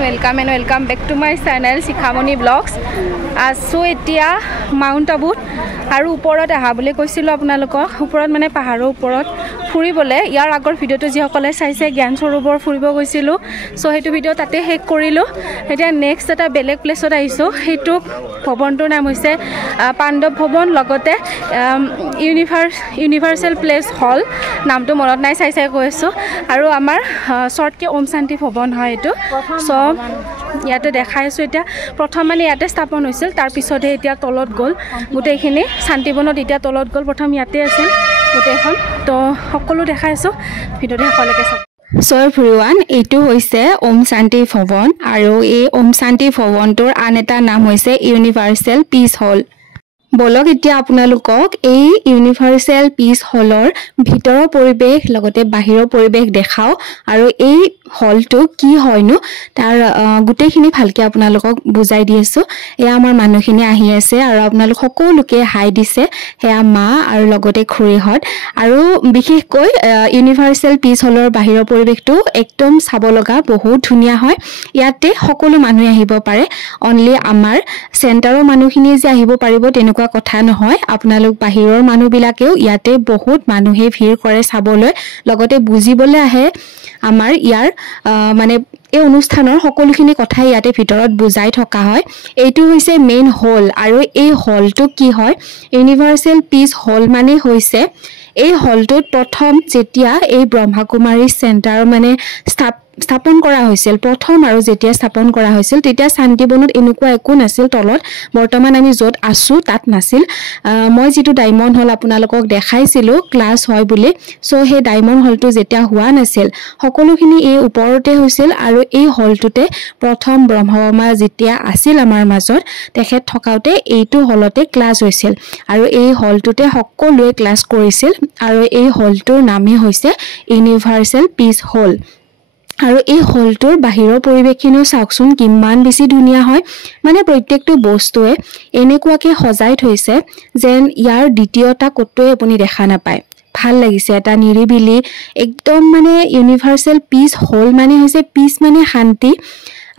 welcome back to my channel Shikhamoni Vlogs. So etia Mount Abu আৰু ওপৰত আহা বুলি কৈছিল আপোনালোকক ওপৰত মানে পাহাৰৰ ওপৰত ফুৰিবলে ইয়াৰ আগৰ ভিডিওটো যি সকলে চাইছে জ্ঞান সৰোবৰ ফুৰিব গৈছিল সো হেতু ভিডিও তাতে হেক কৰিলো এতিয়া নেক্সট এটা বেলেগ প্লেছত আইছো হেতু ভৱনটোৰ নাম হৈছে পাণ্ডৱ ভৱন লগতে ইউনিভাৰ্সেল প্লেস হল নামটো মনত নাই চাই কৈছো আৰু আমাৰ শৰ্টকে ওম শান্তি ভৱন হয় এটো সো ইয়াতে দেখাইছো এটা প্ৰথম মানে ইয়াতে স্থাপন হৈছিল তাৰ পিছতে এতিয়া তলত গল গুটেইখিনি শান্তিবনত এতিয়া তলত গল প্ৰথম ইয়াতে আছিল গুটেইখন তো সকলো দেখাইছো ভিডিওতে সকলোকে চাওক So everyone, এইটো হৈছে ওম শান্তি ভৱন আৰু এই ওম শান্তি ভৱনটোৰ আন এটা নাম হৈছে ইউনিভাৰ্সেল পিস হল বলক এতিয়া আপোনালোকক এই ইউনিভাৰ্সেল পিস হলৰ ভিতৰৰ পৰিবেশ লগতে বাহিৰৰ পৰিবেশ দেখাও আৰু এই হলটো কি হয়নো তাৰ গুটেইখিনি ভালকে আপোনালোকক বুজাই দিয়েছো এয়া আমাৰ মানুহখিনি আহি আছে আৰু আপোনালোক সকলোকে হাই দিছে হেয়া মা আৰু লগতে খুৰীহত আৰু বিশেষকৈ ইউনিভাৰ্সেল পিস হলৰ বাহিৰৰ পৰিবেশটো একদম চাব লগা বহুত ধুনিয়া হয় ইয়াতে সকলো মানুহ আহিব পাৰে অনলি আমাৰ চেণ্টাৰৰ মানুহখিনি যে আহিব পাৰিব তেনেকুৱা কথা নহয় আপোনালোক বাহিৰৰ মানুহবিলাকেও ইয়াতে বহুত মানুহে ভিৰ কৰে চাবলৈ লগতে বুজিবলৈ আহে আমাৰ ইয়াৰ মানে এই অনুষ্ঠানৰ সকলোখিনি কথা ইয়াতে ভিতৰত বুজাই থকা হয় এইটো হৈছে মেইন হল আৰু এই হলটো কি হয় ইউনিভাৰ্সেল পিস হল মানে হৈছে এই হলটোত প্ৰথম যেতিয়া এই ব্ৰহ্মকুমাৰী চেণ্টাৰ মানে স্থাপন কৰা হৈছিল প্ৰথম আৰু যেতিয়া স্থাপন কৰা হৈছিল তেতিয়া শান্তিবনত এনেকুৱা একো নাছিল তলত বৰ্তমান আমি যত আছো তাত নাছিল মই যেটো ডায়মণ্ড হল আপোনালোকক দেখাইছিলো ক্লাস হয় বুলি সো হে ডায়মণ্ড হলটো যেতিয়া হোৱা নাছিল সকলোখিনি এই ওপৰতে হৈছিল আৰু এই হলটোতে প্ৰথম ব্ৰহ্মমা যেতিয়া আছিল আমাৰ মাজত তেখেত থকাউতে এইটো হলতে ক্লাস হৈছিল আৰু এই হলটোতে সকলোৱে ক্লাস কৰিছিল আৰু এই হলটোৰ নামে হৈছে ইউনিভাৰ্সেল পিস হল আৰু এই হলটোৰ বাহিৰৰ পৰিবেশখিনো চাওকচোন কিমান বেছি ধুনিয়া হয় মানে প্ৰত্যেকটো বস্তুৱে এনেকুৱাকে সজাই থৈছে যেন ইয়াৰ দ্বিতীয়টা কতোৱে আপুনি দেখা নাপায় ভাল লাগিছে এটা নিৰিবিলি একদম মানে ইউনিভাৰ্সেল পিস হল মানে হৈছে পিস মানে শান্তি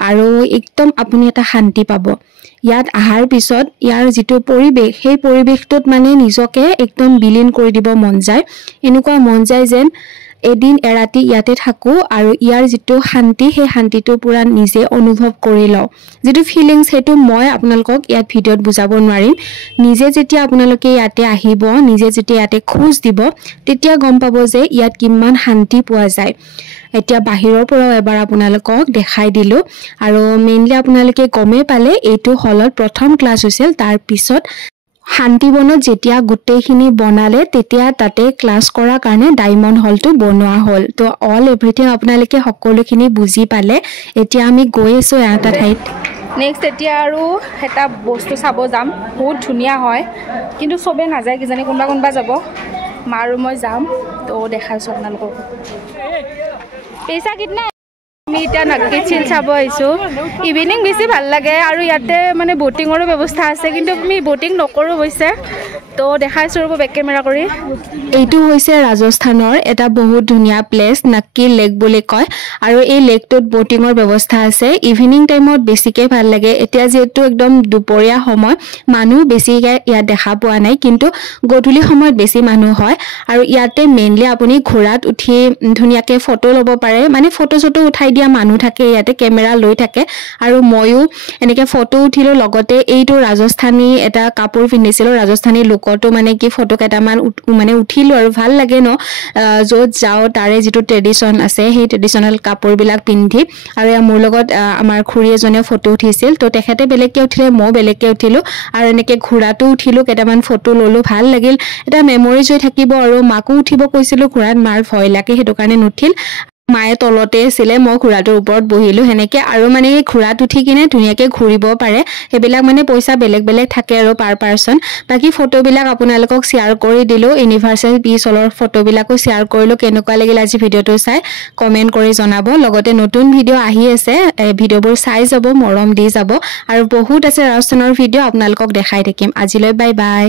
আৰু একদম আপুনি এটা শান্তি পাব ইয়াত আহাৰ পিছত ইয়াৰ যেটো পৰিবেশ সেই পৰিবেশটোত মানে নিজকে একদম বিলীন কৰি দিব মন যায় এনেকুৱা মন যায় যেন এদিন এৰাতি ইয়াতে থাকো আৰু ইয়াৰ যেটো শান্তি সেই শান্তিটো পুৰা নিজে অনুভৱ কৰি লও যেটো ফিলিংস হেতু মই আপোনালোকক ইয়াত ভিডিওত বুজাব নোৱাৰিম নিজে যেতিয়া আপোনালোকে ইয়াতে আহিব নিজে যেতিয়া ইয়াতে খোজ দিব তেতিয়া গম পাব যে ইয়াত কিমান শান্তি পোৱা যায় এতিয়া বাহিৰৰ পৰা এবাৰ আপোনালোকক দেখাই দিলো আৰু মেইনলি আপোনালোকে গমে পালে এইটো হলত প্ৰথম ক্লাস হৈছিল তাৰ পিছত শান্তিবনত যেতিয়া গুটেইখিনি বনালে তেতিয়া তাতে ক্লাস কৰা কাৰণে ডায়মণ্ড হলটো বনোৱা হল তো অল এভৰিথিং আপোনালোকে সকলোখিনি বুজি পালে এতিয়া আমি গৈ আছো এটা ঠাইত নেক্সট এতিয়া আৰু এটা বস্তু চাব যাম বহুত ধুনিয়া হয় কিন্তু সবে নাযায় কি জানি কোনবা যাব মা আৰু মই যাম তো দেখাইছো আপোনালোকক পইচা কিতনা আমি এটা নাগেট চিল চাব আইছো ইভিনিং বেছি ভাল লাগে আৰু ইয়াতে মানে বোটিংৰ ব্যৱস্থা আছে কিন্তু আমি বোটিং নকৰো হৈছে তো দেখাইছো ৰব বেক কেমেৰা কৰি এইটো হৈছে ৰাজস্থানৰ এটা বহুত ধুনিয়া প্লেস নাক্কি লেক বুলি কয় আৰু এই লেকটোত বোটিংৰ ব্যৱস্থা আছে ইভিনিং টাইমত বেছিকে ভাল লাগে এতিয়া যেটো একদম দুপৰীয়া সময় মানুহ বেছিকে ইয়াত দেখা পোৱা নাই কিন্তু গধূলি সময়ত বেছি মানুহ হয় আৰু ইয়াতে মেইনলি আপুনি ঘোৰাত উঠি ধুনিয়াকে ফটো লব পাৰে মানে ফটো উঠাই দিয়া মানুহ থাকে ইয়াতে কেমেৰা লৈ থাকে আৰু ময়ো এনেকে ফটো উঠিলো লগতে এইটো ৰাজস্থানী এটা কাপোৰ পিন্ধিছিল ৰাজস্থানী লোকটো মানে কি ফটো কেটামান মানে উঠিলো আৰু ভাল লাগে ন যত যাও তাৰে যেটো ট্ৰেডিশন আছে সেই ট্ৰেডিশনাল কাপোৰ বিলাক পিন্ধি আৰু মোৰ লগত আমাৰ খুৰী এজনে ফটো উঠিছিল তো তেখেতে বেলেগকে উঠিলে মই বেলেগকে উঠিলো আৰু এনেকে ঘোৰাটো উঠিলো কেটামান ফটো ললো ভাল লাগিল এটা মেমৰিজ হৈ থাকিব আৰু মাকো উঠিব কৈছিলো ঘোৰাত মাৰ ভয় লাগে হেতু কাৰণে নুঠিল মায়ে তলতে ছিলে মই ঘোৰাটোৰ ওপৰত বহিলো হেনেকে আৰু মানে ঘোৰাত উঠি কিনে ধুনিয়াকে ঘুৰিব পাৰে হেবিলাক মানে পইচা বেলেগ বেলেগ থাকে আৰু পাৰ পাৰসন বাকি ফটো বিলাক আপোনালোকক শেয়াৰ কৰি দিলো ইউনিভাৰ্সেল পিস হলৰ ফটো বিলাকো শেয়াৰ কৰিলো কেনেকুৱা লাগিল আজি ভিডিওটো চাই কমেন্ট কৰি জনাব লগতে নতুন ভিডিও আহি আছে ভিডিওবোৰ চাই যাব মৰম দি যাব আৰু বহুত আছে ৰাজস্থানৰ ভিডিও আপোনালোকক দেখাই থাকিম আজিলৈ বাই বাই